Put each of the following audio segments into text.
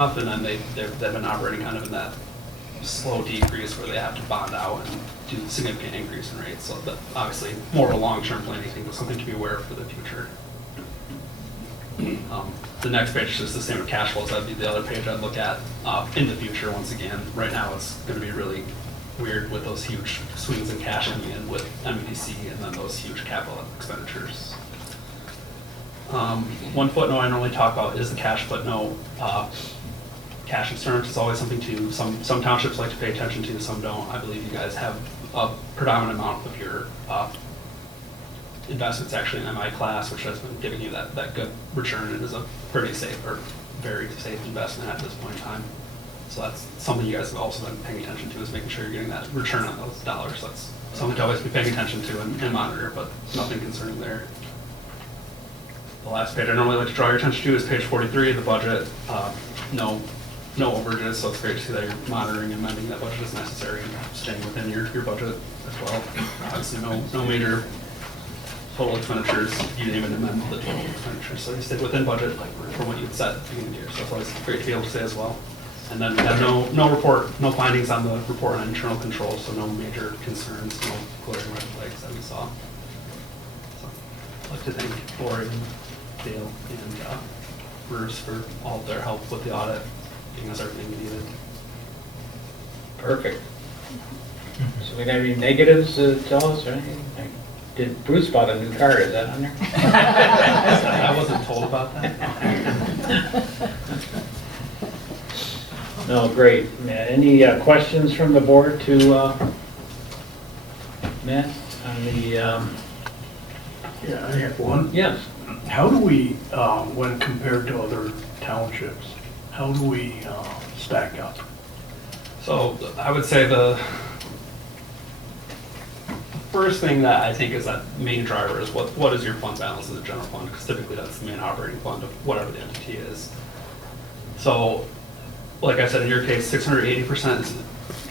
up, and then they've been operating kind of in that slow decrease where they have to bond out and do significant increase in rates. So that obviously more of a long-term planning thing, but something to be aware of for the future. The next page is just the same with cash flows. That'd be the other page I'd look at in the future. Once again, right now it's going to be really weird with those huge swings in cash coming in with MEDC and then those huge capital expenditures. One footnote I normally talk about is the cash footnote. Cash insurance is always something to some townships like to pay attention to, some don't. I believe you guys have a predominant amount of your investments actually in MI class, which has been giving you that good return. It is a pretty safe or very safe investment at this point in time. So that's something you guys have also been paying attention to, is making sure you're getting that return on those dollars. That's something to always be paying attention to and monitor, but nothing concerning there. The last page I normally like to draw your attention to is page 43 of the budget. No overages, so it's great to see that you're monitoring and amending that budget as necessary and staying within your budget as well. Obviously no major total expenditures. You didn't even amend the total expenditures, so you stayed within budget from what you had set at the beginning of the year. So it's always great to be able to say as well. And then we have no findings on the report on internal controls, so no major concerns, no glaring red flags that we saw. So I'd like to thank Lori and Dale and Bruce for all of their help with the audit, giving us everything we needed. Perfect. So we got any negatives to tell us or anything? Did Bruce bought a new car? Is that on there? I wasn't told about that. No, great. Any questions from the board to Matt on the? Yeah, I have one. Yes. How do we, when compared to other townships, how do we stack up? So I would say the first thing that I think is that main driver is what is your fund balance in the general fund, because typically that's the main operating fund of whatever the entity is. So like I said, in your case, 680%,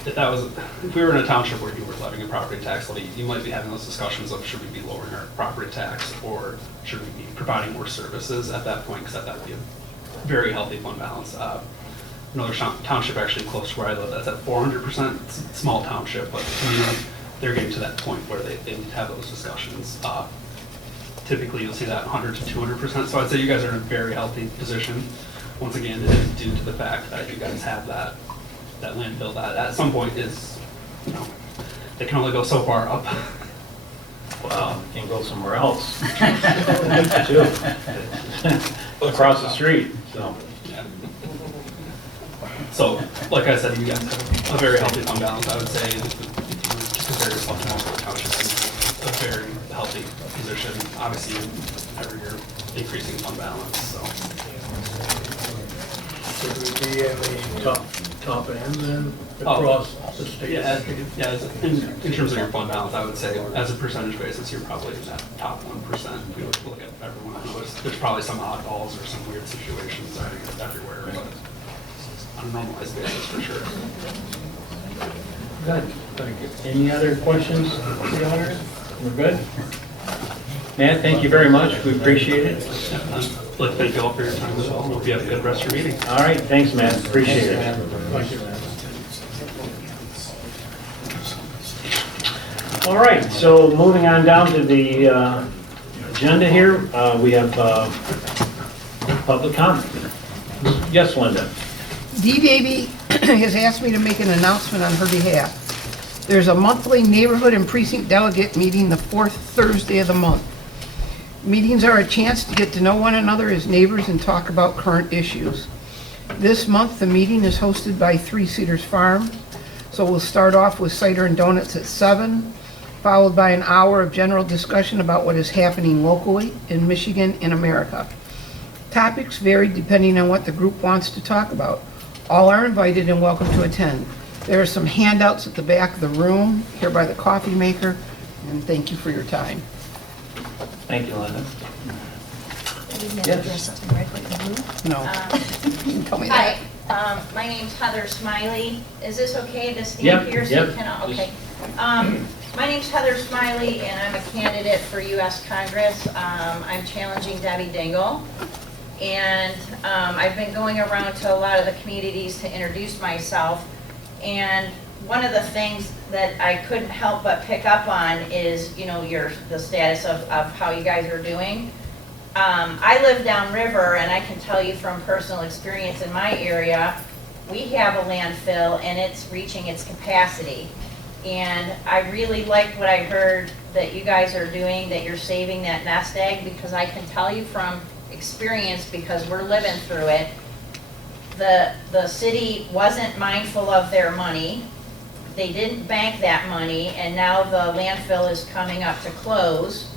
if we were in a township where you were levying a property tax levy, you might be having those discussions of should we be lowering our property tax or should we be providing more services at that point, because that would be a very healthy fund balance. Another township actually close to where I live, that's at 400%, small township, but to me, they're getting to that point where they need to have those discussions. Typically, you'll see that 100 to 200%, so I'd say you guys are in a very healthy position. Once again, it is due to the fact that you guys have that landfill that at some point is, they can only go so far up. Well, you can go somewhere else. Too. Across the street. So. Yeah. So, like I said, you guys have a very healthy fund balance. I would say if you compare yourself to most of the townships, it's a very healthy position. Obviously, every year increasing fund balance. So. Should we be at the top end then across the state? Yeah. In terms of your fund balance, I would say as a percentage basis, you're probably in that top 1%. If you look at everyone, I know there's probably some oddballs or some weird situations everywhere, but on a normalized basis for sure. Good. Thank you. Any other questions for the auditor? We're good? Matt, thank you very much. We appreciate it. I'd like to thank you all for your time as well. Hope you have a good rest of your meeting. All right. Thanks, Matt. Appreciate it. Thank you, man. All right. So moving on down to the agenda here, we have public comment. Yes, Linda. Dee Baby has asked me to make an announcement on her behalf. There's a monthly neighborhood and precinct delegate meeting the fourth Thursday of the month. Meetings are a chance to get to know one another as neighbors and talk about current issues. This month, the meeting is hosted by Three Cedars Farm. So we'll start off with cider and donuts at 7, followed by an hour of general discussion about what is happening locally in Michigan and America. Topics vary depending on what the group wants to talk about. All are invited and welcome to attend. There are some handouts at the back of the room here by the coffee maker, and thank you for your time. Thank you, Linda. I didn't have to Yes. dress something red, white, and blue. No, you can tell me that. Hi, my name's Heather Smiley. Is this okay to stand Yep, here? yep. So you can, okay. My name's Heather Smiley, and I'm a candidate for U.S. Congress. I'm challenging Debbie Dingell. And I've been going around to a lot of the communities to introduce myself. And one of the things that I couldn't help but pick up on is, you know, the status of how you guys are doing. I live downriver, and I can tell you from personal experience in my area, we have a landfill and it's reaching its capacity. And I really liked what I heard that you guys are doing, that you're saving that nest egg, because I can tell you from experience, because we're living through it, the city wasn't mindful of their money. They didn't bank that money, and now the landfill is coming up to close.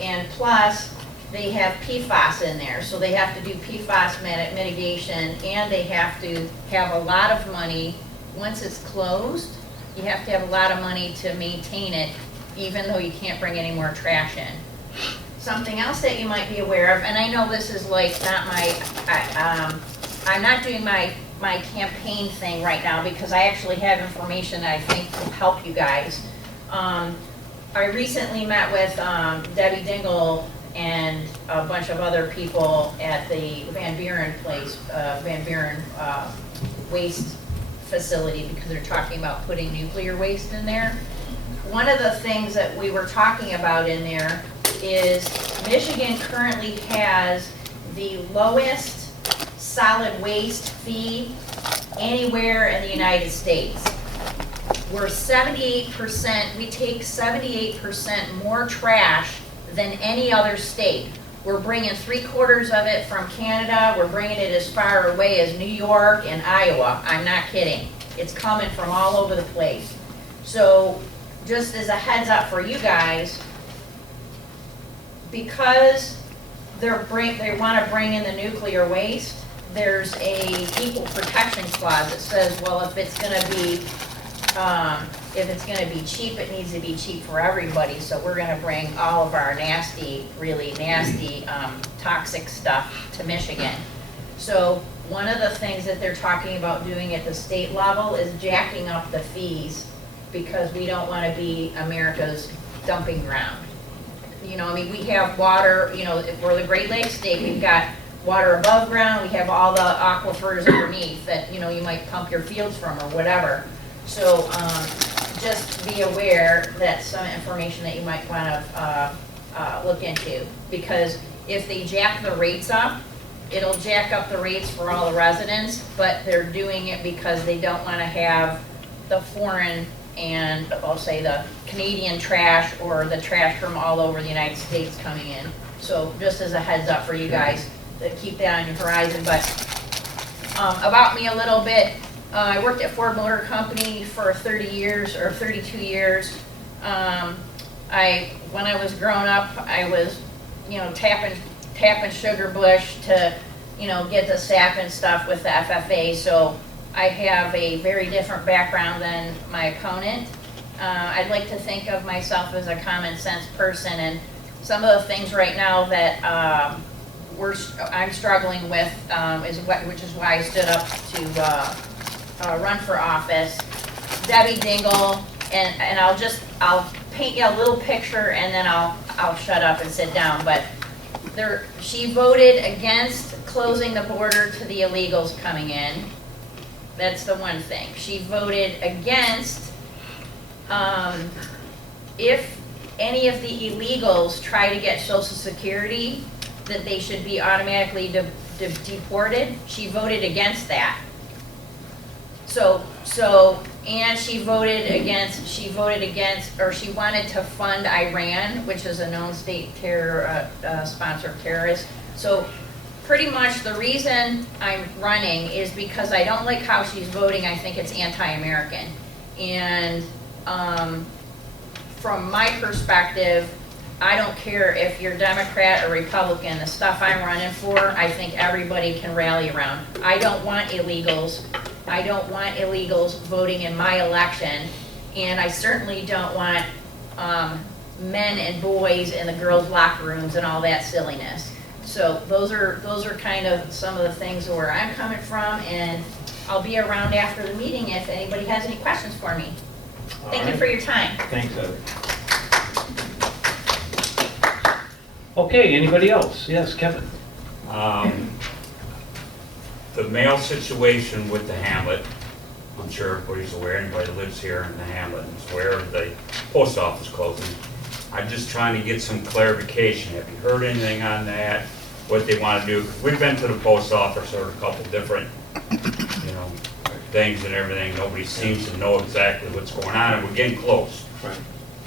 And plus, they have PFAS in there, so they have to do PFAS mitigation, and they have to have a lot of money. Once it's closed, you have to have a lot of money to maintain it, even though you can't bring any more trash in. Something else that you might be aware of, and I know this is like not I'm not doing my campaign thing right now, because I actually have information that I think will help you guys. I recently met with Debbie Dingle and a bunch of other people at the Van Buren place, Van Buren waste facility, because they're talking about putting nuclear waste in there. One of the things that we were talking about in there is Michigan currently has the lowest solid waste fee anywhere in the United States. We're 78%, we take 78% more trash than any other state. We're bringing 3/4 of it from Canada, we're bringing it as far away as New York and Iowa. I'm not kidding. It's coming from all over the place. So just as a heads up for you guys, because they want to bring in the nuclear waste, there's a equal protection clause that says, well, if it's going to be cheap, it needs to be cheap for everybody. So we're going to bring all of our really nasty, toxic stuff to Michigan. So one of the things that they're talking about doing at the state level is jacking up the fees, because we don't want to be America's dumping ground. You know, I mean, we have water, you know, we're the Great Lakes state, we've got water above ground, we have all the aquifers underneath that, you know, you might pump your fields from or whatever. So just be aware that's some information that you might want to look into, because if they jack the rates up, it'll jack up the rates for all the residents, but they're doing it because they don't want to have the foreign and I'll say the Canadian trash or the trash from all over the United States coming in. So just as a heads up for you guys to keep that on your horizon. But about me a little bit, I worked at Ford Motor Company for 30 years or 32 years. When I was growing up, I was, you know, tapping sugar bush to, you know, get the sap and stuff with the FFA. So I have a very different background than my opponent. I'd like to think of myself as a common sense person, and some of the things right now that I'm struggling with which is why I stood up to run for office. Debbie Dingle, and I'll paint you a little picture, and then I'll shut up and sit down. But she voted against closing the border to the illegals coming in. That's the one thing. She voted against if any of the illegals try to get Social Security, that they should be automatically deported. She voted against that. And she voted against, or she wanted to fund Iran, which is a known state sponsor of terrorists. So pretty much the reason I'm running is because I don't like how she's voting. I think it's anti-American. And from my perspective, I don't care if you're Democrat or Republican. The stuff I'm running for, I think everybody can rally around. I don't want illegals. I don't want illegals voting in my election. And I certainly don't want men and boys in the girls' locker rooms and all that silliness. So those are kind of some of the things where I'm coming from, and I'll be around after the meeting if anybody has any questions for me. Thank you for your time. Thanks, Ed. Okay, anybody else? Yes, Kevin. the mail situation with the hamlet, I'm sure everybody's aware, anybody that lives here in the hamlet is aware of the post office closing. I'm just trying to get some clarification. Have you heard anything on that? What they want to do? 'Cause we've been to the post office, heard a couple different, you know, things and everything. Nobody seems to know exactly what's going on, and we're getting close. Right.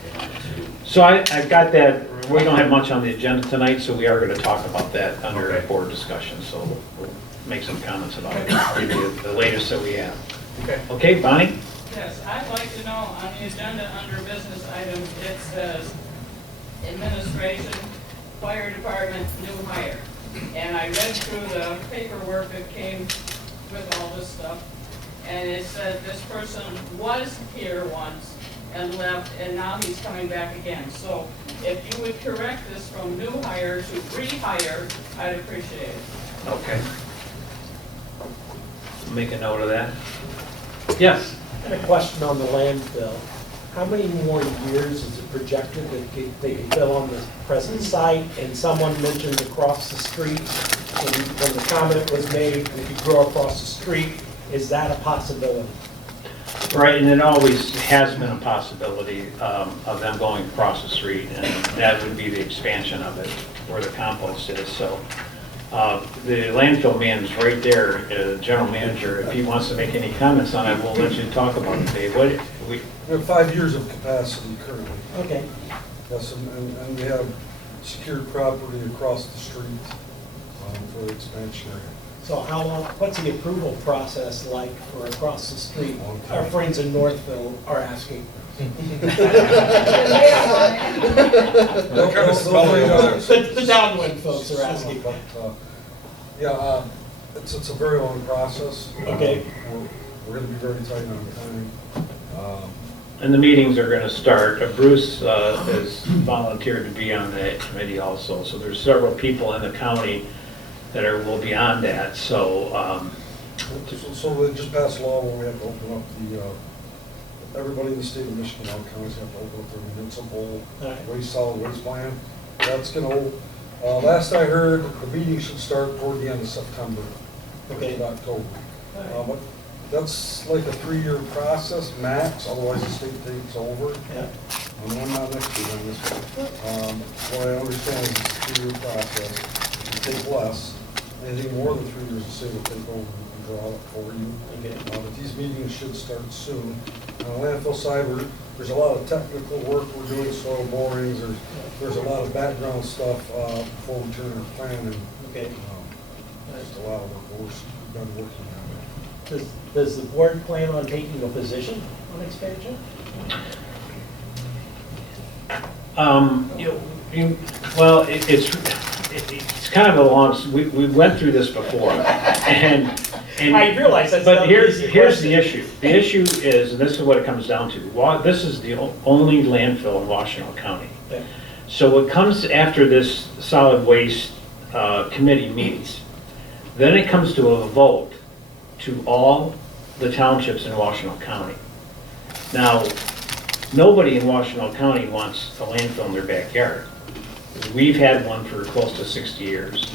You know, to- So I've got that, we don't have much on the agenda tonight, so we are going to talk about that under Okay. board discussion, so we'll make some comments about it, give you the latest that we have. Okay. Okay, Bonnie? Yes, I'd like to know, on the agenda under business items, it says administration, fire department, new hire. And I read through the paperwork that came with all this stuff, and it said this person was here once and left, and now he's coming back again. So if you would correct this from new hire to rehire, I'd appreciate it. Okay. Make a note of that. Yes? I had a question on the landfill. How many more years is it projected that they could fill on the present site? And someone mentioned across the street, when the comment was made, they could grow across the street. Is that a possibility? Right, and it always has been a possibility of them going across the street, and that would be the expansion of it, where the compost is, so. The landfill man is right there, general manager, if he wants to make any comments on it, we'll let you talk about it, Dave. We have 5 years of capacity currently. Okay. Yes, and we have secured property across the street for the expansion area. So how long, what's the approval process like for across the street? Long time. Our friends in Northville are asking. The downwind folks are asking. Yeah, it's a very long process. Okay. We're going to be very tight on time. And the meetings are going to start. Bruce has volunteered to be on that committee also, so there's several people in the county that will be on that, so. So they just passed a law where we have to open up everybody in the state of Michigan, all counties have to open up their municipal solid waste plan. That's going to, last I heard, the meeting should start toward the end of September, Okay. of October. But that's like a 3-year process max, otherwise the state takes over. Yeah. And one not next year, then this one. What I understand is it's a 3-year process. It will take less. Anything more than 3 years, the state will take over and draw it for you. Okay. But these meetings should start soon. On the landfill side, there's a lot of technical work we're doing, soil borings, there's a lot of background stuff before we turn our plan, and Okay. just a lot of work we've been working on it. Does the board plan on taking a position on expansion? Well, it's kind of a long, we went through this before, and. I realize that's But not an here's easy the question. issue. The issue is, and this is what it comes down to, this is the only landfill in Washtenaw County. Okay. So what comes after this solid waste committee meets, then it comes to a vote to all the townships in Washtenaw County. Now, nobody in Washtenaw County wants a landfill in their backyard. We've had one for close to 60 years.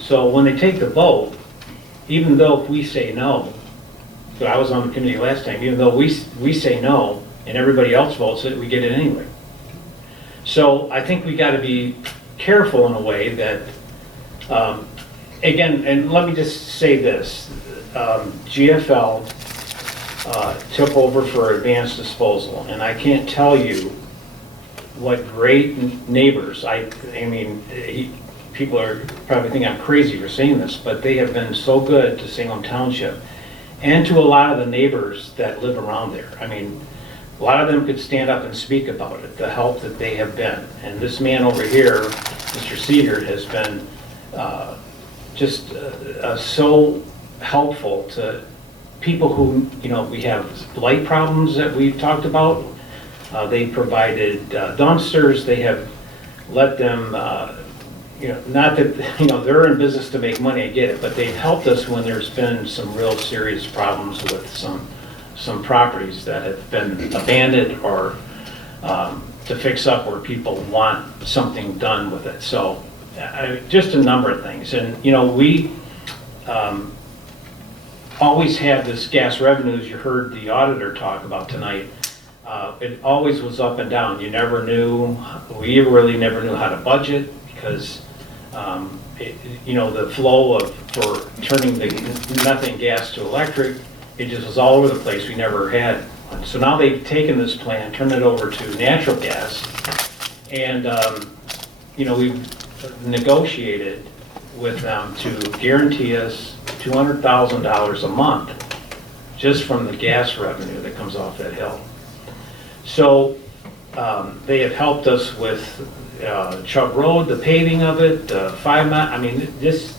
So when they take the vote, even though if we say no, but I was on the committee last time, even though we say no and everybody else votes it, we get it anyway. So I think we got to be careful in a way that, again, and let me just say this, GFL took over for advanced disposal, and I can't tell you what great neighbors, people are probably thinking I'm crazy for saying this, but they have been so good to Salem Township and to a lot of the neighbors that live around there. I mean, a lot of them could stand up and speak about it, the help that they have been. And this man over here, Mr. Seegert, has been just so helpful to people who, we have blight problems that we've talked about. They provided dumpsters. They have let them, not that, they're in business to make money, I get it, but they've helped us when there's been some real serious problems with some properties that have been abandoned or to fix up where people want something done with it. So just a number of things. And, always had this gas revenues you heard the auditor talk about tonight. It always was up and down. You never knew, we really never knew how to budget because, you know, the flow for turning the methane gas to electric, it just was all over the place. We never had one. So now they've taken this plan, turned it over to natural gas, and, you know, we've negotiated with them to guarantee us $200,000 a month just from the gas revenue that comes off that hill. So they have helped us with Chubb Road, the paving of it, 5 mile, I mean, there's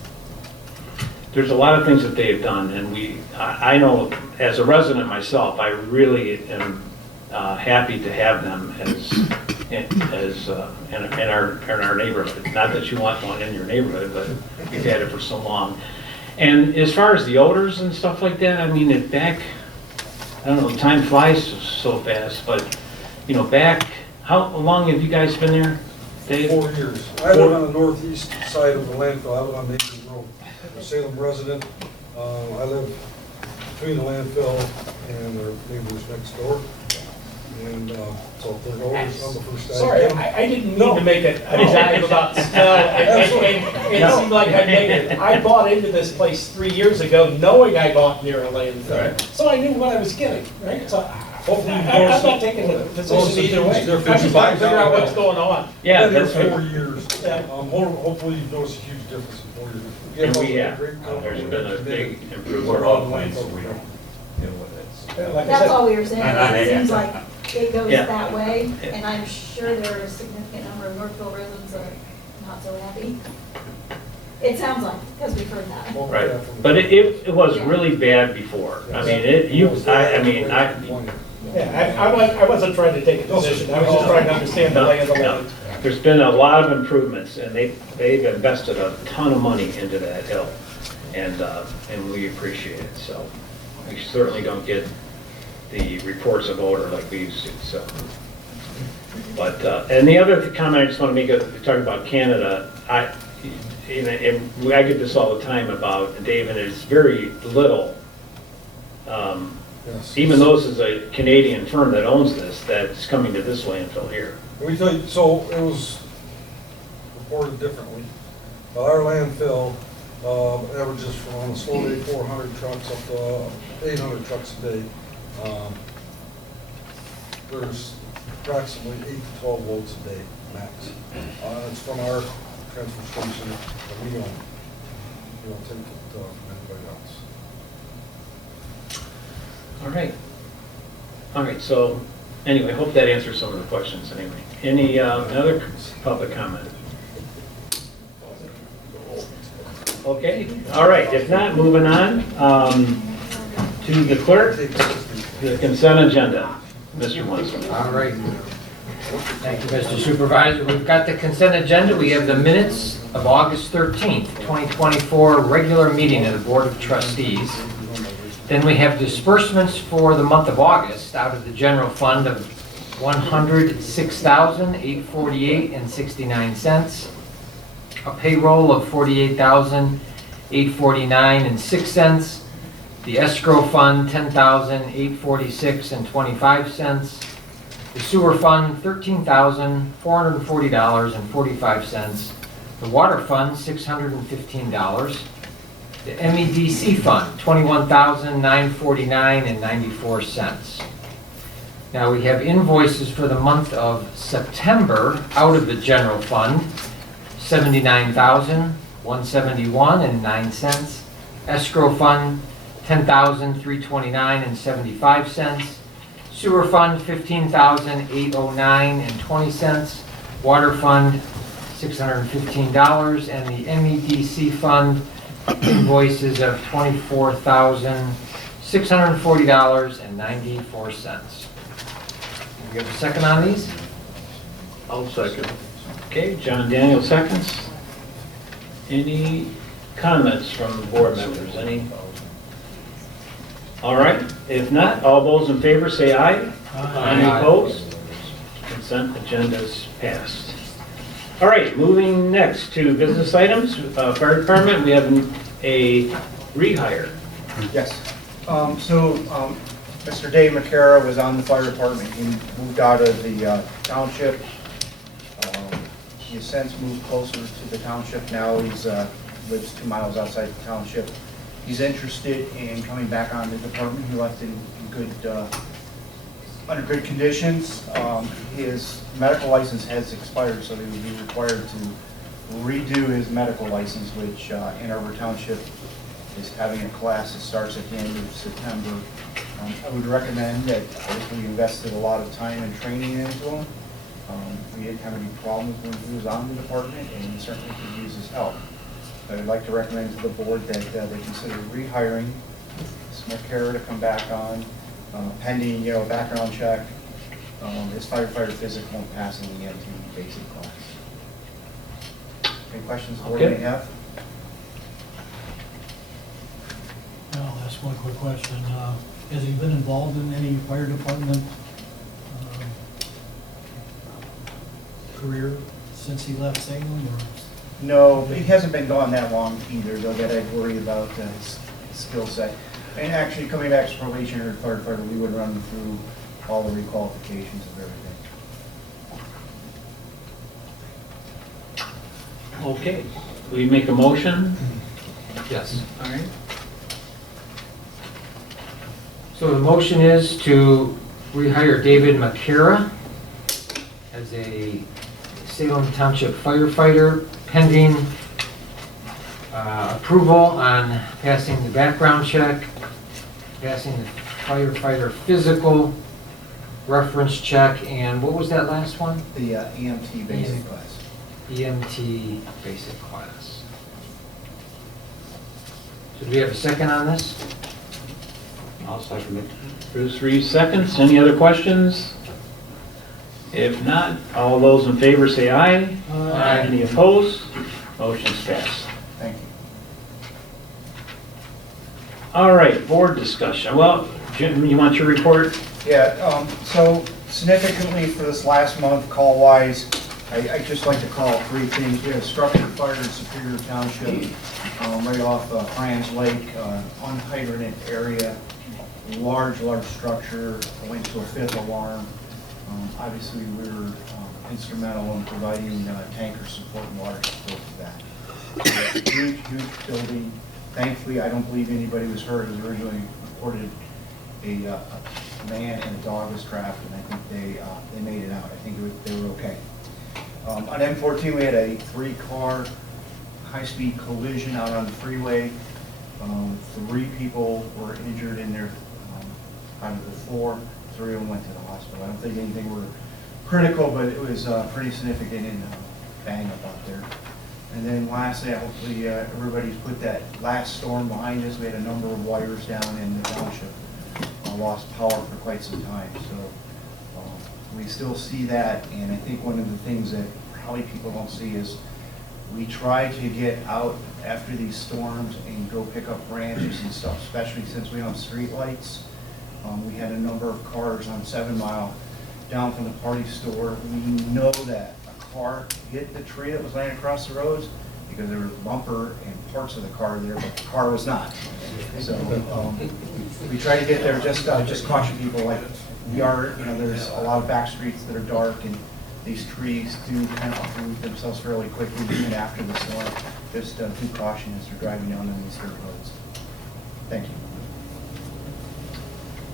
a lot of things that they have done, and I know as a resident myself, I really am happy to have them as in our neighborhood. Not that you want one in your neighborhood, but we've had it for so long. And as far as the odors and stuff like that, I mean, I don't know, time flies so fast, but, you know, how long have you guys been there, Dave? 4 years. I live on the northeast side of the landfill. I live on Mason Road. I'm a Salem resident. I live between the landfill and our neighbors next door. And so if they're always on the first side. Sorry, I didn't mean to make a dive about smell. It seemed like I made it. I bought into this place 3 years ago, knowing I bought near a landfill. So I knew what I was getting, right? So Hopefully you I'm notice not taking a position either way. I'm just trying to figure out what's going on. Yeah, Been there that's right. 4 years. Yeah. Hopefully you've noticed a huge difference in 4 years. And we a have, great company. there's been a big improvement. We're all plans, so we don't deal with it. Like I That's said, all we were saying, it seems like it goes Yeah. that way, and I'm sure there are a significant number of Northville residents that are not so happy. It sounds like, because we've heard that. Well, Right, yeah, from- but it was really bad before. I mean, I wasn't trying to take a position. I was just trying to understand the lay of the land. there's been a lot of improvements, and they've invested a ton of money into that hill, and we appreciate it, so. We certainly don't get the reports of odor like we used to, so. But, and the other comment I just want to make, talking about Canada, I get this all the time about Dave, and it's very little, Yes. even though this is a Canadian firm that owns this, that's coming to this landfill here. We tell you, so it was reported differently. Our landfill averages from on a slow day 400 trucks up to 800 trucks a day. There's approximately 8 to 12 loads a day max. It's from our transfer station that we don't take it from anybody else. All right, so, anyway, hope that answers some of the questions anyway. Any other public comment? Okay, all right, if not, moving on to the clerk, the consent agenda. Mr. Munson. All right. Thank you, Mr. Supervisor. We've got the consent agenda. We have the minutes of August 13th, 2024, regular meeting of the Board of Trustees. Then we have disbursements for the month of August out of the general fund of $106,848.69. A payroll of $48,849.06. The escrow fund, $10,846.25. The sewer fund, $13,440.45. The water fund, $615. The MEDC fund, $21,949.94. Now we have invoices for the month of September out of the general fund, $79,171.09. Escrow fund, $10,329.75. Sewer fund, $15,809.20. Water fund, $615. And the MEDC fund invoices of $24,640.94. We have a second on these? I'll second. Okay, John Daniel seconds. Any comments from board members? Any? All right, if not, all those in favor say aye. Any opposed? Consent agenda is passed. All right, moving next to business items. Fire department, we have a rehire. Yes. Mr. Dave McCara was on the fire department. He moved out of the township. He has since moved closer to the township. Now he's lives 2 miles outside the township. He's interested in coming back on the department. He left in good, under good conditions. His medical license has expired, so he would be required to redo his medical license, which Ann Arbor Township is having a class that starts at the end of September. I would recommend that we invested a lot of time and training into him. We didn't have any problems when he was on the department, and he certainly could use his help. I would like to recommend to the board that they consider rehiring Mr. McCara to come back on, pending, background check, his firefighter physical, and passing the EMT basic class. Any questions the board may have? I'll ask one quick question. Has he been involved in any fire department career since he left Salem, or? No, he hasn't been gone that long either, though, that I'd worry about his skill set. And actually, coming back as probationary firefighter, we would run through all the requalifications of everything. Okay, we make a motion? Yes. All right. So the motion is to rehire David McCara as a Salem Township firefighter pending approval on passing the background check, passing the firefighter physical, reference check, and what was that last one? The EMT basic class. EMT basic class. So do we have a second on this? I'll second it. Bruce Reeves seconds. Any other questions? If not, all those in favor say aye. Aye. Any opposed? Motion's passed. Thank you. All right, board discussion. Well, Jim, you want your report? Yeah, so significantly for this last month, call-wise, I'd just like to call 3 things. We had a structure fire in Superior Township, right off Franz Lake, unhydrated area, large structure, went to a 5th alarm. Obviously, we were instrumental in providing tanker support and water support to that. Huge building. Thankfully, I don't believe anybody was hurt. It was originally reported a man and a dog was trapped, and I think they made it out. I think they were okay. On M14, we had a 3-car high-speed collision out on the freeway. 3 people were injured in there. Out of the 4, 3 of them went to the hospital. I don't think anything were critical, but it was pretty significant in bang up out there. And then lastly, hopefully everybody's put that last storm behind us. We had a number of wires down in the township. Lost power for quite some time. So we still see that, and I think one of the things that probably people don't see is we try to get out after these storms and go pick up branches and stuff, especially since we don't have street lights. We had a number of cars on 7 Mile down from the party store. We know that a car hit the tree that was laying across the roads because there was a bumper and parts of the car there, but the car was not. So we try to get there, just caution people, like we are, there's a lot of back streets that are dark, and these trees do kind of uproot themselves fairly quickly even after the storm. Just be cautious as you're driving down on these dirt roads. Thank you.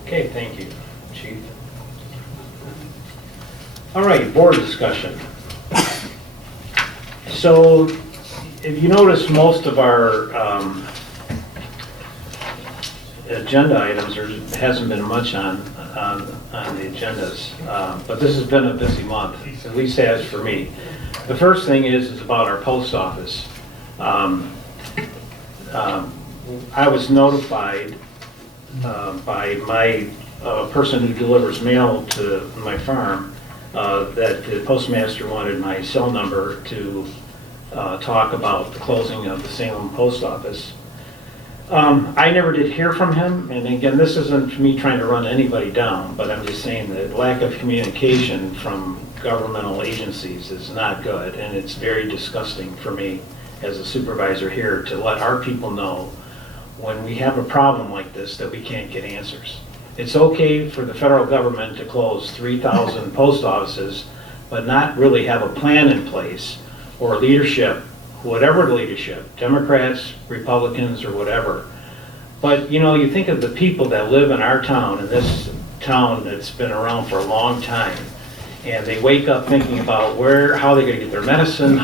Okay, thank you, Chief. All right, board discussion. So, if you notice, most of our agenda items, there hasn't been much on the agendas, but this has been a busy month, at least has for me. The first thing is about our post office. I was notified by my person who delivers mail to my farm that the postmaster wanted my cell number to talk about the closing of the Salem post office. I never did hear from him, and again, this isn't me trying to run anybody down, but I'm just saying that lack of communication from governmental agencies is not good, and it's very disgusting for me as a supervisor here to let our people know when we have a problem like this that we can't get answers. It's okay for the federal government to close 3,000 post offices, but not really have a plan in place or leadership, whatever the leadership, Democrats, Republicans, or whatever. But, you know, you think of the people that live in our town, in this town that's been around for a long time, and they wake up thinking about how they're gonna get their medicine,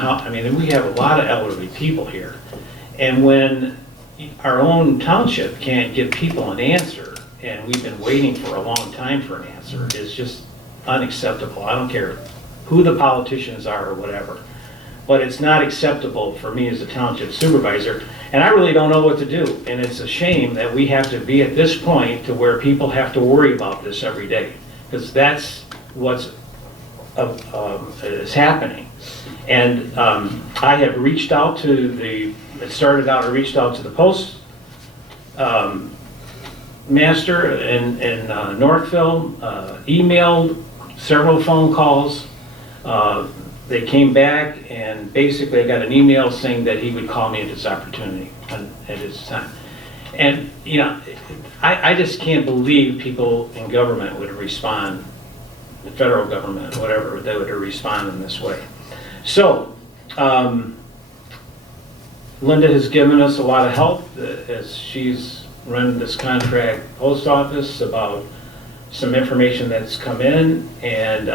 we have a lot of elderly people here. And when our own township can't give people an answer, and we've been waiting for a long time for an answer, it's just unacceptable. I don't care who the politicians are or whatever, but it's not acceptable for me as a township supervisor, and I really don't know what to do. And it's a shame that we have to be at this point to where people have to worry about this every day, because that's what's is happening. And I have reached out to I reached out to the post master in Northville, emailed, several phone calls. They came back, and basically I got an email saying that he would call me at his opportunity, at his time. And, you know, I just can't believe people in government would respond, the federal government, whatever, they would respond in this way. So, Linda has given us a lot of help as she's run this contract post office about some information that's come in, and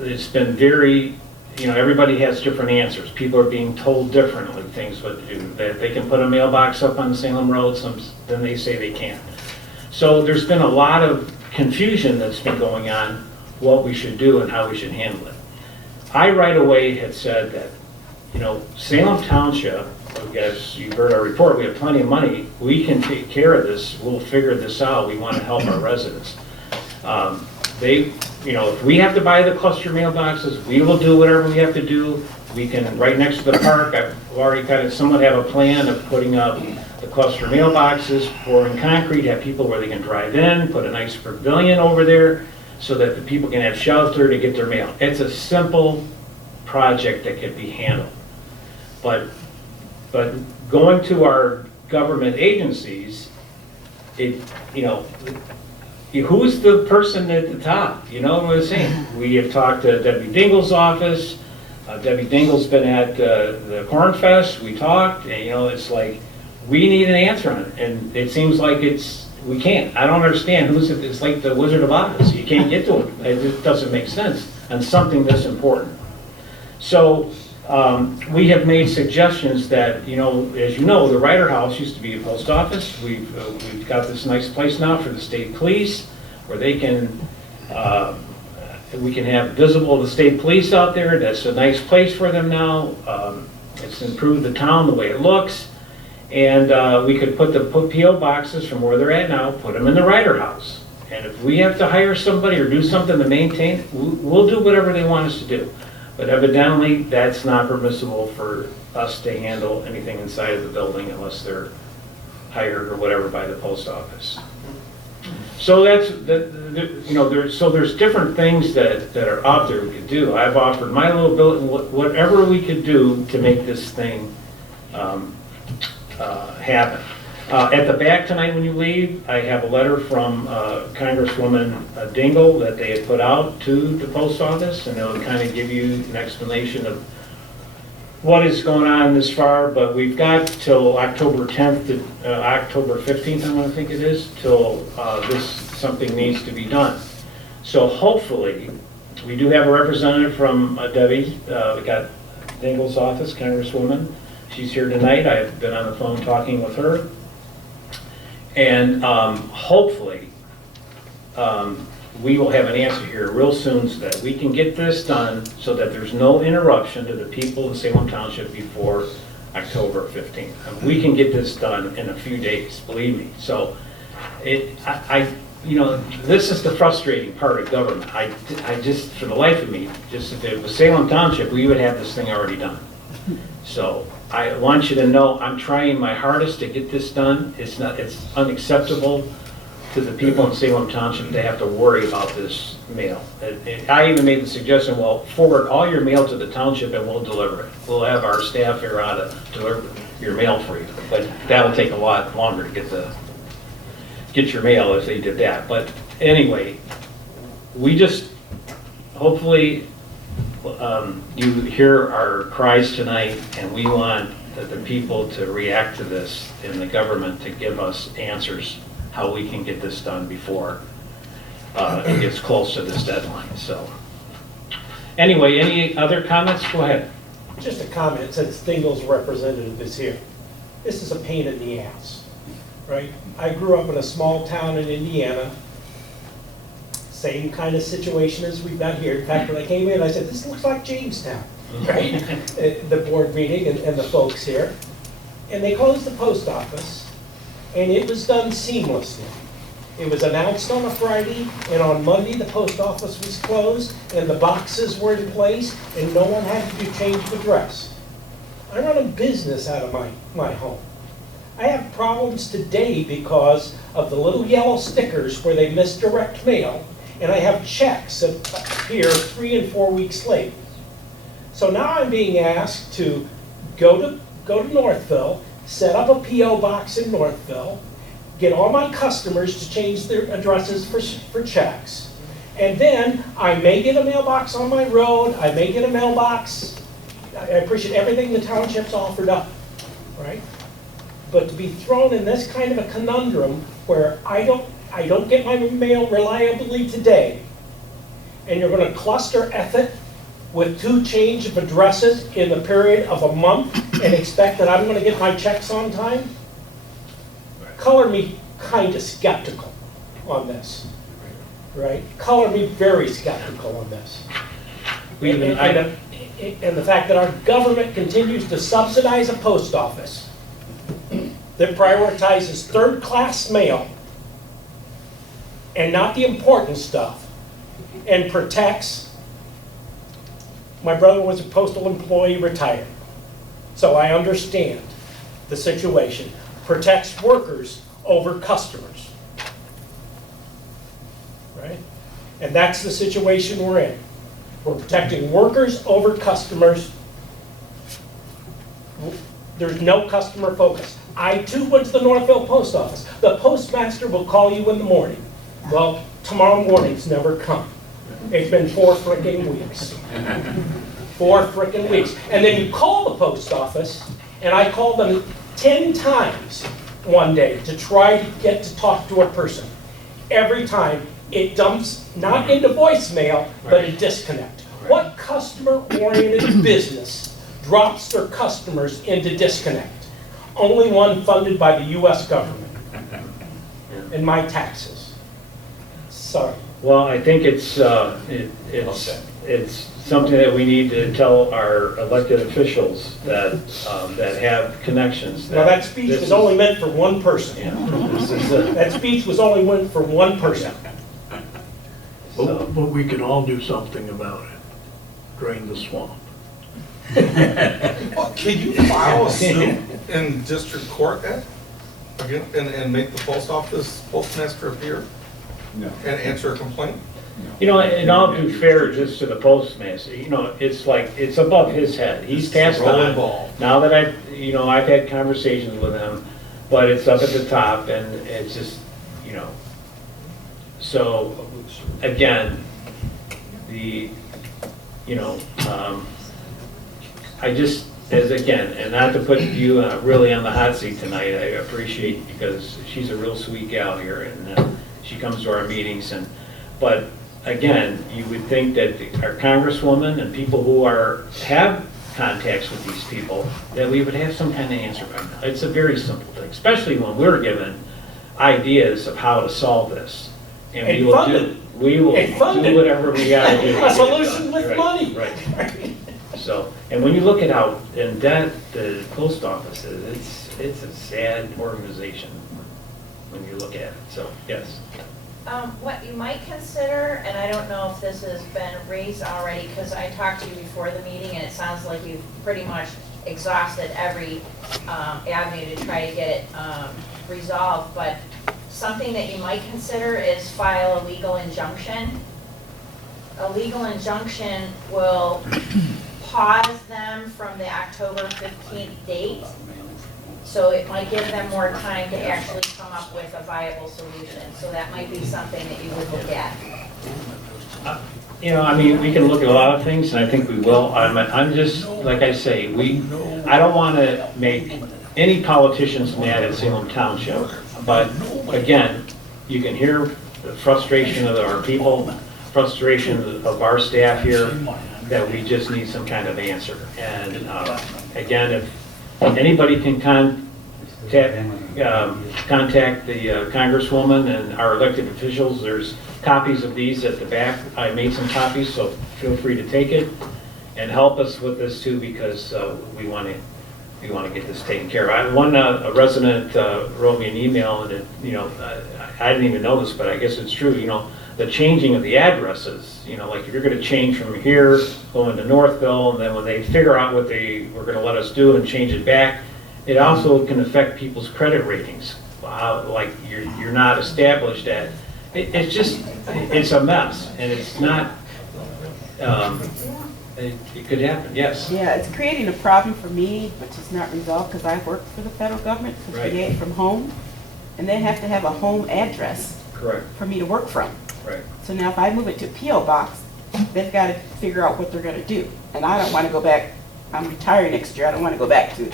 it's been very, you know, everybody has different answers. People are being told differently things what to do. That they can put a mailbox up on Salem Road, then they say they can't. So there's been a lot of confusion that's been going on what we should do and how we should handle it. I right away had said that, you know, Salem Township, as you heard our report, we have plenty of money. We can take care of this. We'll figure this out. We want to help our residents. You know, if we have to buy the cluster mailboxes, we will do whatever we have to do. We can, right next to the park, I've already kind of somewhat have a plan of putting up the cluster mailboxes, pouring concrete, have people where they can drive in, put a nice pavilion over there so that the people can have shelter to get their mail. It's a simple project that can be handled. But going to our government agencies, you know, who's the person at the top? You know what I'm saying? We have talked to Debbie Dingle's office. Debbie Dingle's been at the Corn Fest. We talked, and you know, it's like we need an answer on it, and it seems like we can't. I don't understand it's like the Wizard of Oz. You can't get to it. It just doesn't make sense on something this important. So we have made suggestions that, you know, as you know, the Ryder House used to be a post office. We've got this nice place now for the state police where they can, we can have visible the state police out there. That's a nice place for them now. It's improved the town the way it looks. And we could put the P.O. boxes from where they're at now, put them in the Ryder House. And if we have to hire somebody or do something to maintain it, we'll do whatever they want us to do. But evidently, that's not permissible for us to handle anything inside of the building unless they're hired or whatever by the post office. So you know, there's different things that are out there we could do. I've offered my little building, whatever we could do to make this thing happen. At the back tonight when you leave, I have a letter from Congresswoman Dingle that they had put out to the post office, and it'll kind of give you an explanation of what is going on this far, but we've got till October 10th to October 15th, I think it is, till something needs to be done. So hopefully, we do have a representative from Debbie. We got Dingle's office, Congresswoman. She's here tonight. I've been on the phone talking with her. And hopefully, we will have an answer here real soon so that we can get this done so that there's no interruption to the people of Salem Township before October 15th. And we can get this done in a few days, believe me. So, you know, this is the frustrating part of government. I just, for the life of me, just if it was Salem Township, we would have this thing already done. So I want you to know I'm trying my hardest to get this done. It's unacceptable to the people in Salem Township to have to worry about this mail. I even made the suggestion, well, forward all your mail to the township and we'll deliver it. We'll have our staff here out to deliver it. your mail for you. But that'll take a lot longer to get your mail if they did that. But anyway, we just, hopefully, you hear our cries tonight, and we want the people to react to this and the government to give us answers how we can get this done before it gets close to this deadline. So anyway, any other comments? Go ahead. Just a comment, since Dingell's representative is here. This is a pain in the ass, right? I grew up in a small town in Indiana, same kind of situation as we've got here. In fact, when I came in, I said, this looks like Jamestown, right? The board meeting and the folks here. And they closed the post office, and it was done seamlessly. It was announced on a Friday, and on Monday, the post office was closed, and the boxes were in place, and no one had to do change of address. I run a business out of my home. I have problems today because of the little yellow stickers where they misdirect mail, and I have checks that appear 3 and 4 weeks late. So now I'm being asked to go to Northville, set up a P.O. box in Northville, get all my customers to change their addresses for checks, and then I may get a mailbox on my road, I may get a mailbox. I appreciate everything the township's offered up, right? But to be thrown in this kind of a conundrum where I don't get my mail reliably today, and you're going to cluster F with 2 change of addresses in the period of a month and expect that I'm going to get my checks on time? Color me kind of skeptical on this, right? Color me very skeptical on this. And the fact that our government continues to subsidize a post office that prioritizes third-class mail and not the important stuff, and protects. My brother was a postal employee, retired, so I understand the situation. Protects workers over customers, right? And that's the situation we're in. We're protecting workers over customers. There's no customer focus. I too went to the Northville post office. The postmaster will call you in the morning. Well, tomorrow morning's never come. It's been 4 frickin' weeks. 4 frickin' weeks. And then you call the post office, and I called them 10 times one day to try to get to talk to a person. Every time it dumps not into voicemail, but a disconnect. What customer-oriented business drops their customers into disconnect? Only one funded by the U.S. government and my taxes. Sorry. Well, I think it's something that we need to tell our elected officials that that have connections. Now, that speech was only meant for one person. Yeah. That speech was only meant for one person. So. But we can all do something about it. Drain the swamp. Well, can you file a suit in district court, Ed? Again, and make the post office postmaster appear? No. And answer a complaint? You know, and I'll do fair just to the postmaster, you know, it's like, it's above his head. He's passed on. Now that I've had conversations with him, but it's up at the top, and it's just, you know. So, again, I just, and not to put you really on the hot seat tonight, I appreciate, because she's a real sweet gal here, and she comes to our meetings, but again, you would think that our congresswoman and people who have contacts with these people, that we would have some kind of answer by now. It's a very simple thing, especially when we're given ideas of how to solve this. And we will do whatever we gotta do. A solution with money. Right. So, and when you look at how in debt the post office is, it's a sad organization when you look at it. So, yes. What you might consider, and I don't know if this has been raised already, because I talked to you before the meeting, and it sounds like you've pretty much exhausted every avenue to try to get it resolved, but something that you might consider is file a legal injunction. A legal injunction will pause them from the October 15th date So it might give them more time to actually come up with a viable solution. So that might be something that you would look at. You know, I mean, we can look at a lot of things, and I think we will. I'm just, like I say, I don't want to make any politicians mad at Salem Township, but again, you can hear the frustration of our people, frustration of our staff here, that we just need some kind of answer. And again, if anybody can contact the Congresswoman and our elected officials, there's copies of these at the back. I made some copies, so feel free to take it and help us with this too, because we want to get this taken care of. A resident wrote me an email, and I didn't even know this, but I guess it's true. The changing of the addresses. Like if you're going to change from here going to Northville, and then when they figure out what they were going to let us do and change it back, it also can affect people's credit ratings. Like you're not established at. It's a mess, and it's not. It could happen, yes. Yeah, it's creating a problem for me, which is not resolved because I work for the federal government, to Right. create from home, and they have to have a home address Correct. for me to work from. Right. So now if I move it to a P.O. box, they've got to figure out what they're going to do. And I don't want to go back, I'm retiring next year, I don't want to go back to a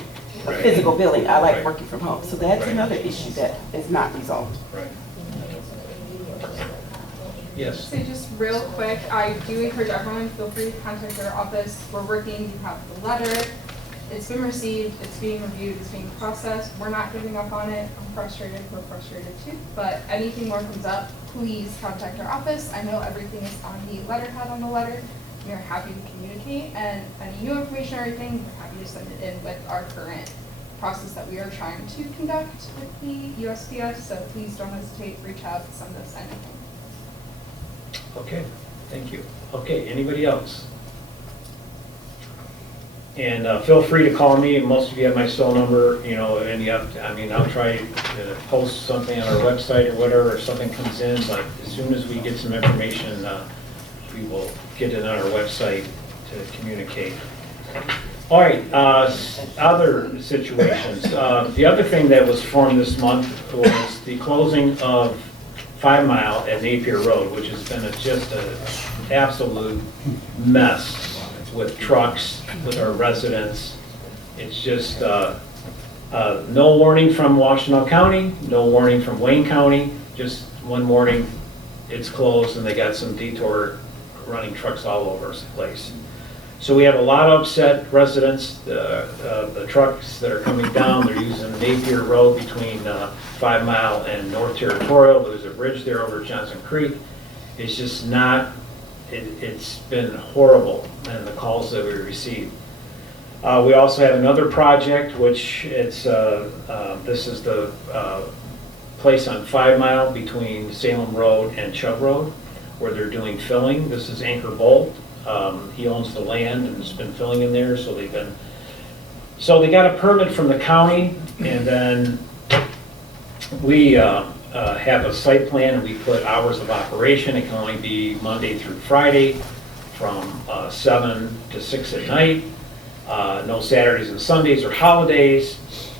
Right. physical building. I like Right. working from home. So that's Right. another issue that is not resolved. Right. Yes. So just real quick, I do encourage everyone, feel free to contact our office. We're working, you have the letter. It's been received, it's being reviewed, it's being processed. We're not giving up on it. I'm frustrated, we're frustrated too. But anything more comes up, please contact our office. I know everything is on the letterhead on the letter. We are happy to communicate, and any new information or anything, we're happy to send it in with our current process that we are trying to conduct with the USPS. So please don't hesitate, reach out, send us anything. Okay, thank you. Okay, anybody else? And feel free to call me, and most of you have my cell number, I'll try to post something on our website or whatever, if something comes in, but as soon as we get some information, we will get it on our website to communicate. All right, other situations. The other thing that was formed this month was the closing of 5 Mile at Napier Road, which has been just an absolute mess with trucks, with our residents. It's just no warning from Washtenaw County, no warning from Wayne County, just one morning it's closed and they got some detour running trucks all over the place. So we have a lot of upset residents. The trucks that are coming down, they're using Napier Road between 5 Mile and North Territorial. There's a bridge there over Johnson Creek. It's just not, it's been horrible, and the calls that we receive. We also have another project, which this is the place on 5 Mile between Salem Road and Chubb Road, where they're doing filling. This is Anchor Bolt. He owns the land and has been filling in there, so they got a permit from the county, and then we have a site plan, and we put hours of operation. It can only be Monday through Friday from 7 to 6 at night. No Saturdays and Sundays or holidays,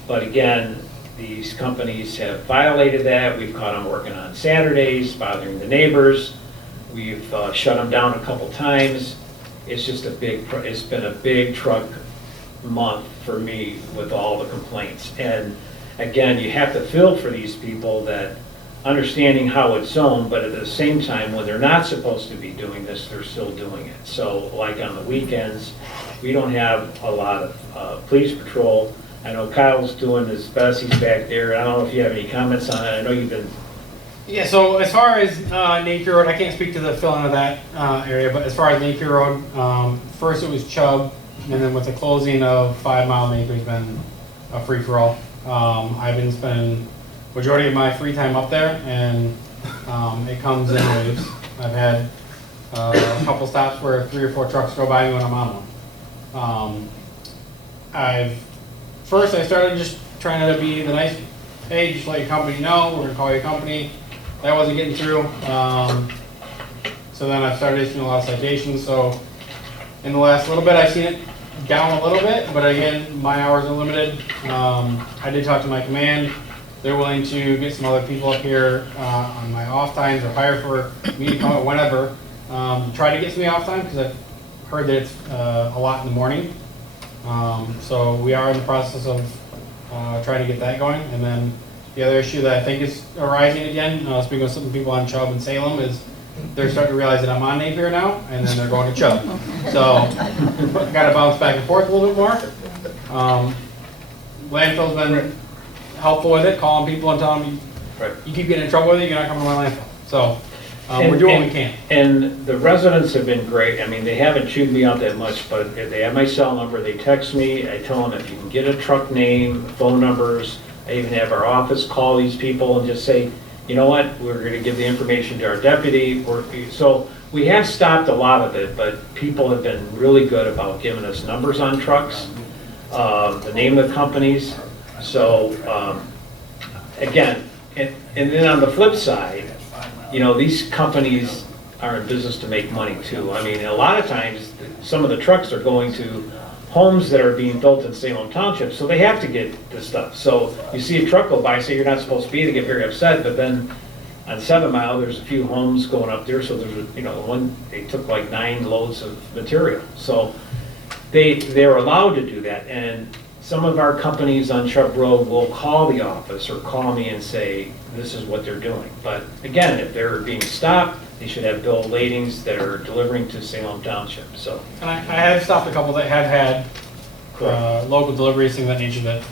but again, these companies have violated that. We've caught them working on Saturdays, bothering the neighbors. We've shut them down a couple times. It's just it's been a big truck month for me with all the complaints. And again, you have to feel for these people that understanding how it's zoned, but at the same time, when they're not supposed to be doing this, they're still doing it. So like on the weekends, we don't have a lot of police patrol. I know Kyle's doing his best, he's back there. I don't know if you have any comments on it. I know you've been. Yeah, so as far as Napier Road, I can't speak to the filling of that area, but as far as Napier Road, first it was Chubb, and then with the closing of 5 Mile, Napier's been a free-for-all. I've been spending majority of my free time up there, and it comes in waves. I've had a couple stops where 3 or 4 trucks go by me when I'm on one. First I started just trying to be the nice, hey, just let your company know, we're gonna call your company. That wasn't getting through. So then I started issuing a lot of citations. So in the last little bit, I've seen it down a little bit, but again, my hours are limited. I did talk to my command. They're willing to get some other people up here on my off times or hire for me to come out whenever. Try to get some of the off time because I've heard that it's a lot in the morning. So we are in the process of trying to get that going. And then the other issue that I think is arising again, speaking with some people on Chubb and Salem, is they're starting to realize that I'm on Napier now, and then they're going to Chubb. So got to bounce back and forth a little bit more. Landfill's been helpful with it, calling people and telling them, you keep getting in trouble with it, you're not coming to my landfill. So we're doing what we can. And the residents have been great. I mean, they haven't chewed me out that much, but if they have my cell number, they text me. I tell them if you can get a truck name, phone numbers. I even have our office call these people and just say, you know what, we're going to give the information to our deputy. So we have stopped a lot of it, but people have been really good about giving us numbers on trucks, the name of the companies. So again, and then on the flip side, you know, these companies are in business to make money too. I mean, a lot of times, some of the trucks are going to homes that are being built in Salem Township, so they have to get this stuff. So you see a truck go by, say you're not supposed to be, they get very upset, but then on 7 Mile, there's a few homes going up there, so there's, you know, they took like 9 loads of material. So they're allowed to do that, and some of our companies on Chubb Road will call the office or call me and say, this is what they're doing. But again, if they're being stopped, they should have bill of ladings that are delivering to Salem Township, so. And I have stopped a couple that have had local deliveries, things of that nature that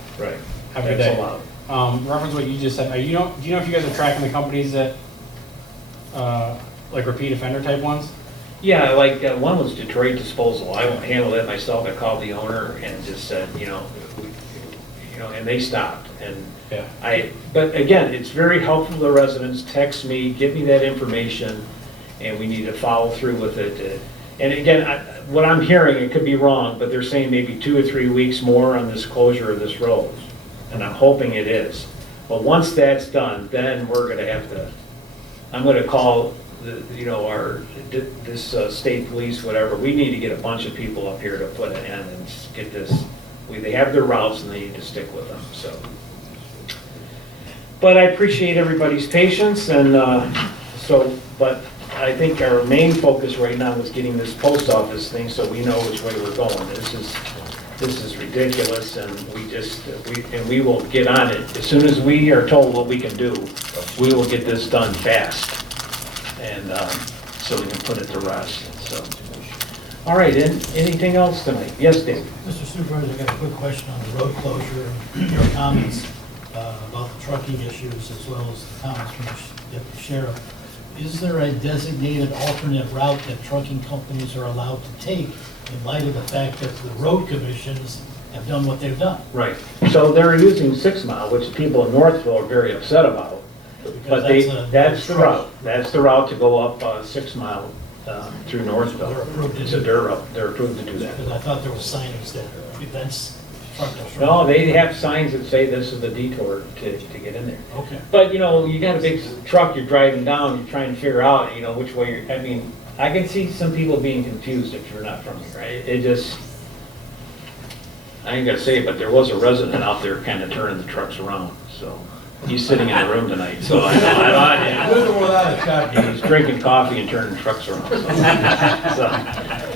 have a That's day. allowed. Reference what you just said, do you know if you guys are tracking the companies that, like repeat offender type ones? Yeah, like one was Detroit Disposal. I won't handle that myself. I called the owner and just said, you know, and they stopped. And but again, it's very helpful to the residents. Text me, give me that information, and we need to follow through with it. And again, what I'm hearing, it could be wrong, but they're saying maybe 2 or 3 weeks more on this closure of this road, and I'm hoping it is. But once that's done, then we're going to have to. I'm going to call this state police, whatever. We need to get a bunch of people up here to put an end and get this. They have their routes and they need to stick with them. So, but I appreciate everybody's patience, and but I think our main focus right now is getting this post office thing so we know which way we're going. This is ridiculous, and we will get on it as soon as we are told what we can do. We will get this done fast, and so we can put it to rest. So, all right. Anything else tonight? Yes, Dave. Mr. Supervisor, I got a quick question on the road closure. Your comments about the trucking issues, as well as the comments from the sheriff. Is there a designated alternate route that trucking companies are allowed to take in light of the fact that the road commissions have done what they've done? Right. So they're using 6 Mile, which people in Northville are very upset about. But that's the route. That's the route to go up 6 Mile through Northville. It's a dirt route. They're approved to do that. Because I thought there was signage that prevents truckers from... No, they have signs that say this is the detour to get in there. Okay. But, you know, you got a big truck, you're driving down, you're trying to figure out, you know, which way you're, I mean, I can see some people being confused if you're not from here, right? It just, I ain't gonna say it, but there was a resident out there kind of turning the trucks around, so. He's sitting in the room tonight, so I know. He's drinking coffee and turning trucks around. So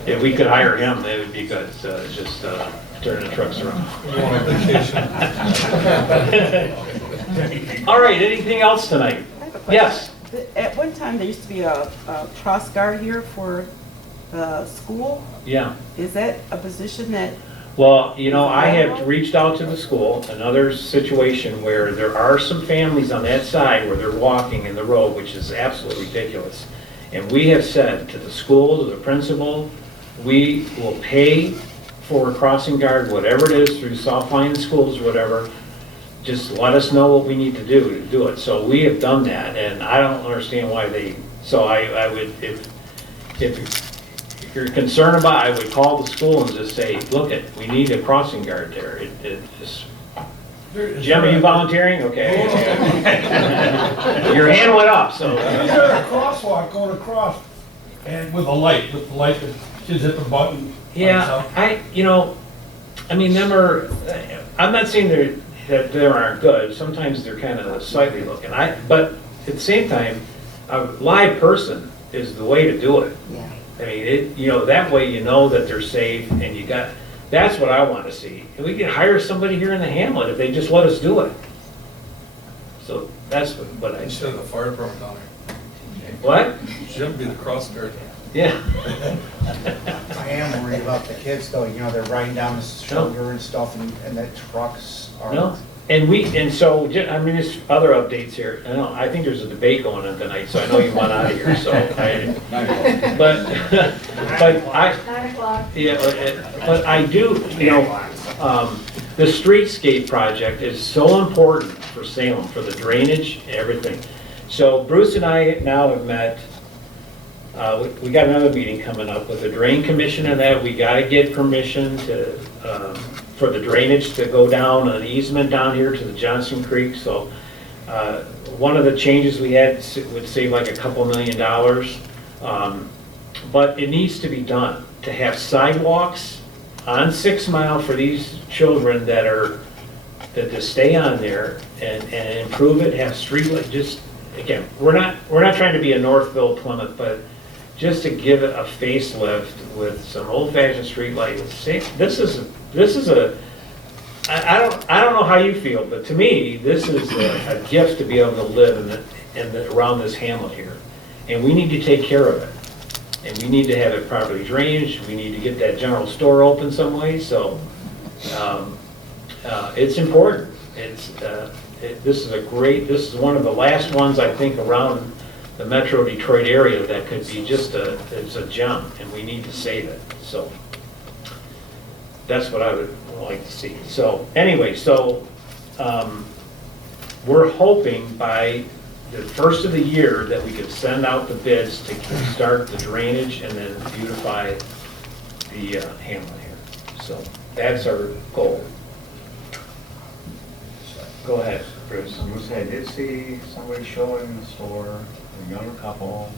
if we could hire him, it would be good, just turning the trucks around. All right, anything else tonight? Yes? At one time, there used to be a cross guard here for the school. Yeah. Is that a position that... Well, you know, I have reached out to the school, another situation where there are some families on that side where they're walking in the road, which is absolutely ridiculous. And we have said to the school, to the principal, we will pay for a crossing guard, whatever it is, through South Lyon Schools, whatever. Just let us know what we need to do it. So we have done that, and I don't understand why they, so I would, if you're concerned about, I would call the school and just say, look, we need a crossing guard there. Jim, are you volunteering? Okay. Your hand went up, so. Is there a crosswalk going across and with the light that Just hit the button. Yeah, I mean, I'm not saying that they aren't good, sometimes they're kind of slightly looking, but at the same time, a live person is the way to do it. Yeah. I mean, that way you know that they're safe, and that's what I want to see. And we could hire somebody here in the hamlet if they just let us do it. So that's what I. You should have the fire department down there. What? You shouldn't be the cross guard. Yeah. I am worried about the kids though, they're riding down the shoulder and stuff and the trucks are. No, and so, there's other updates here. I think there's a debate going on tonight, so I know you want out of here, so but I, 9 o'clock. yeah, but I do, the streetscape project is so important for Salem, for the drainage, everything. So Bruce and I now have met. We got another meeting coming up with the drain commission and that. We got to get permission for the drainage to go down an easement down here to the Johnson Creek. So one of the changes we had would save like a couple $1 million. But it needs to be done to have sidewalks on 6 Mile for these children that just stay on there and improve it, have street light. Just again, we're not trying to be a Northville Plymouth, but just to give it a facelift with some old-fashioned street lights. This is a. I don't know how you feel, but to me, this is a gift to be able to live around this hamlet here, and we need to take care of it. And we need to have it properly drained. We need to get that general store open some way. So it's important. This is one of the last ones I think around the Metro Detroit area that could be it's a gem, and we need to save it. So that's what I would like to see. So anyway, we're hoping by the first of the year that we could send out the bids to start the drainage and then beautify the hamlet here. So that's our goal. Go ahead, Bruce. Bruce, I did see somebody showing in the store, a younger couple,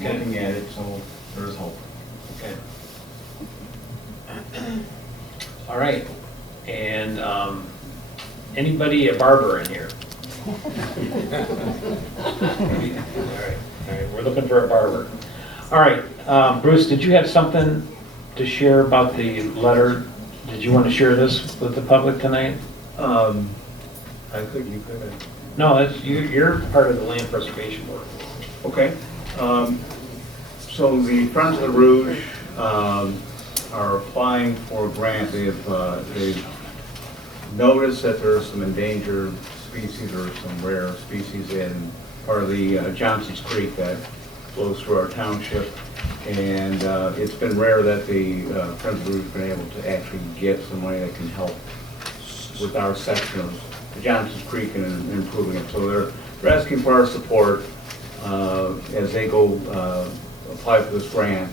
looking at it, so there's hope. Okay. All right. And anybody a barber in here? All right, we're looking for a barber. All right, Bruce, did you have something to share about the letter? Did you want to share this with the public tonight? I could, you could. No, you're part of the Land Preservation Board. Okay. So the Friends of the Rouge are applying for a grant. They've noticed that there are some endangered species or some rare species in part of the Johnson's Creek that flows through our township. And it's been rare that the Friends of the Rouge have been able to actually get some money that can help with our section of the Johnson's Creek and improving it. So they're asking for our support as they go apply for this grant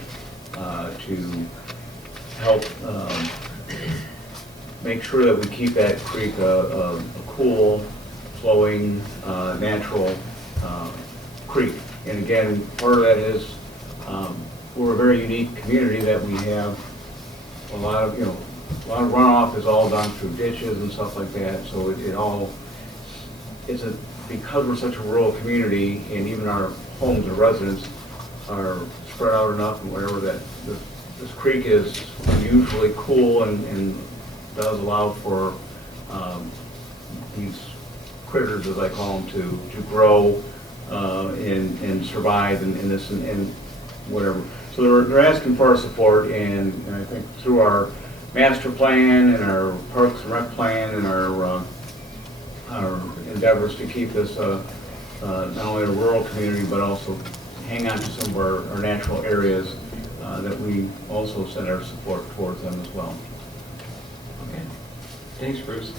to help make sure that we keep that creek a cool, flowing, natural creek. And again, part of that is we're a very unique community that we have a lot of runoff is all done through ditches and stuff like that. So because we're such a rural community, and even our homes or residents are spread out enough and whatever, that this creek is unusually cool and does allow for these critters, as I call them, to grow and survive in this and whatever. So they're asking for our support, and I think through our master plan and our Parks and Rec plan and our endeavors to keep this not only a rural community but also hang on to some of our natural areas, that we also send our support towards them as well. Okay. Thanks, Bruce.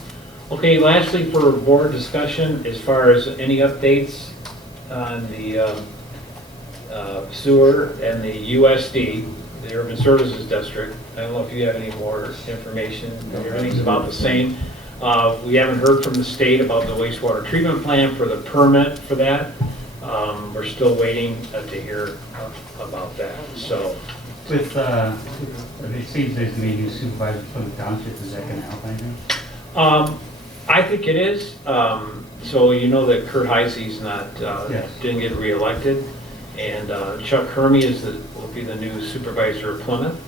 Okay, lastly, for board discussion, as far as any updates on the sewer and the USD, the Urban Services District. I don't know if you have any more information. Everything's about the same. We haven't heard from the state about the wastewater treatment plant for the permit for that. We're still waiting to hear about that, so. With, it seems there's a new supervisor for the township, is that gonna help anything? I think it is. So you know that Kurt Heisey's not, Yes. didn't get reelected, and Chuck Hermie will be the new supervisor of Plymouth.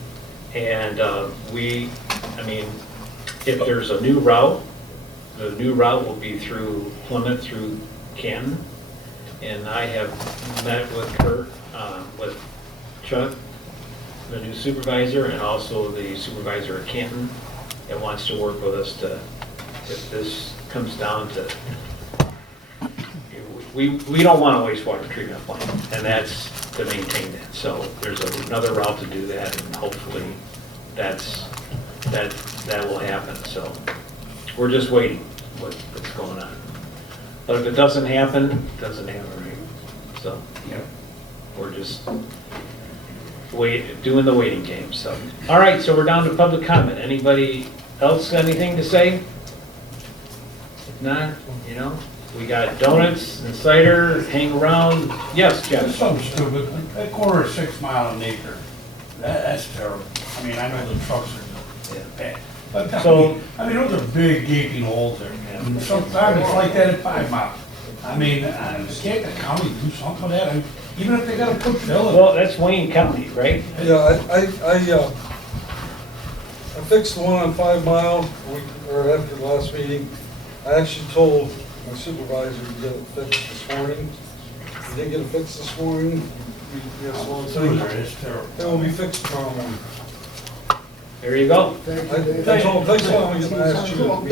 And I mean, if there's a new route, the new route will be through Plymouth, through Canton. And I have met with Kurt, with Chuck, the new supervisor, and also the supervisor at Canton, that wants to work with us to, if this comes down to, we don't want a wastewater treatment plant, and that's to maintain that. So there's another route to do that, and hopefully that will happen. So we're just waiting what's going on. But if it doesn't happen, it doesn't happen, right? So, we're just doing the waiting game, so. All right, so we're down to public comment. Anybody else got anything to say? If not, we got donuts and cider, hang around. Yes, Jeff? It's so stupid. A quarter of 6 mile an acre. That's terrible. I mean, I know the trucks are bad. But I mean, those are big gaping holes there. And sometimes it's like that at 5 miles. I mean, can't the county do something with that? Even if they gotta put fill in. Well, that's Wayne County, right? Yeah, I fixed the one on 5 Mile, or after the last meeting. I actually told my supervisor to get it fixed this morning. He did get it fixed this morning. It's terrible. It will be fixed tomorrow morning. There you go. I told him, thanks a lot, we get my ass chewed. Right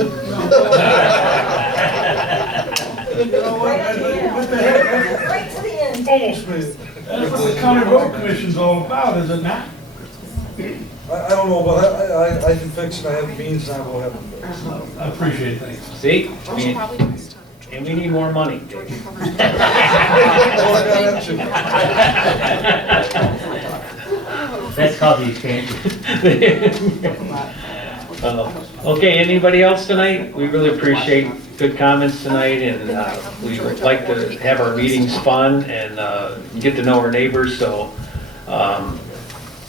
to the end. Almost made it. That's what the county road commission's all about, is it not? I don't know, but I can fix it. I have the means and I will have it fixed. I appreciate it, thanks. See? And we need more money. That's called the expansion. Okay, anybody else tonight? We really appreciate good comments tonight, and we would like to have our meetings fun and get to know our neighbors, so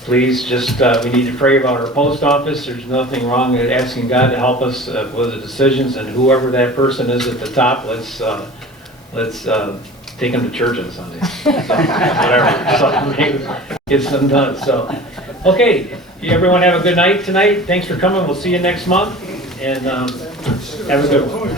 please just, we need to pray about our post office. There's nothing wrong with asking God to help us with the decisions, and whoever that person is at the top, let's take them to church on Sunday. So, whatever, something, get something done, so. Okay, everyone have a good night tonight. Thanks for coming. We'll see you next month, and have a good one.